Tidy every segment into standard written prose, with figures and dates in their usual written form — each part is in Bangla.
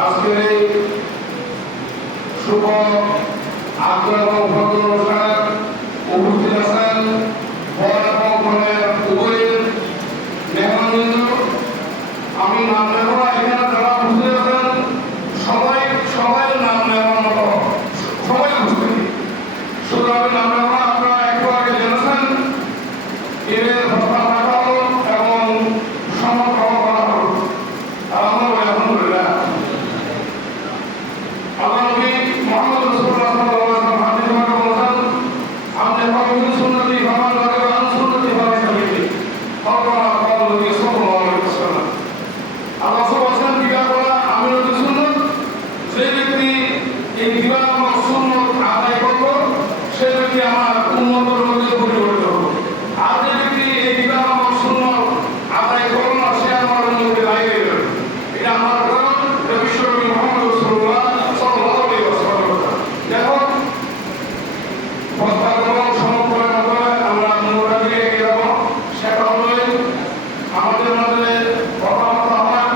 আজকের এই শুভ আগ্রহ এবং উদ্বোধন অনুষ্ঠানে উপস্থিত আছেন বর এবং কনের উভয়ের মেহমানবৃন্দ। আমি নাম নেব না, এখানে যারা উপস্থিত আছেন সবাই নাম নেওয়ার মতো সবাই উপস্থিত, শুধু আমি নাম নেব না। আপনারা একটু আগে জেনেছেন এর ঘটনা রাখা হল এবং সম্মান গ্রহণ করা হল। আলহামদুলিল্লাহ। আল্লাহ নবী মুহাম্মদ রাসূলুল্লাহ সাল্লাল্লাহু আলাইহি ওয়াসাল্লাম হাদিসে বলেছেন, আপনি ফামিন সুন্নতি ফামান রাগিবা আন সুন্নতি ফালাইসা মিন্নি। আল্লাহ নবী সাল্লাল্লাহু আলাইহি ওয়াসাল্লাম আল্লাহ বলেছেন, বিবাহ করা আমি নবীর সুন্নত। যে ব্যক্তি এই বিবাহ আমার সুন্নত আদায় করবে সে ব্যক্তি আমার উম্মতের মধ্যে পরিবর্তিত হবে। আর যে ব্যক্তি এই বিবাহ আমার সুন্নত আদায় করবে না সে আমার উম্মতের বাইরে যাবে। এটা আমার গ্রহণ বিশ্বনবী মুহাম্মদ রাসূলুল্লাহ সাল্লাল্লাহু আলাইহি ওয়াসাল্লাম। দেখো প্রস্তাবনা সমন্বয়ের মাধ্যমে আমরা মূলটা দিকে এগিয়ে যাব। সেটা হলো আমাদের মধ্যে কথাবার্তা হয়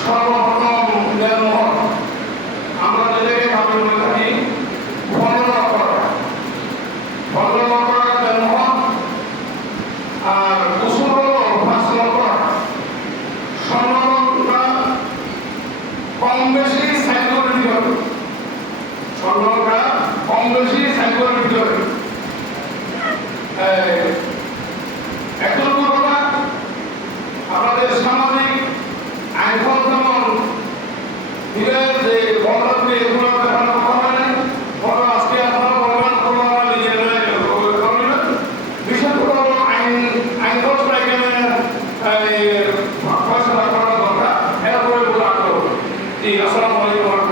সর্বপ্রথম দেনমোহর। আমরা যেটাকে ভাবি বলে থাকি বর্ণনা করা দেনমোহর। আর উসুল হলো ফাসল করা। স্বর্ণটা কম বেশি সাইকোর ভিতরে, স্বর্ণটা কম বেশি সাইকোর ভিতরে। এখন কথা আমাদের সামাজিক আইন যেমন দিলেন যে বন্ধকে এগুলো দেখানো কথা হয় না, বড় আজকে আপনারা বলবেন কোনো নিজের বিষয়গুলো হলো আইনগত এখানে ফয়সালা করার দরকার। এরপরে বলে আগ্রহ। জি, আসসালামু আলাইকুম।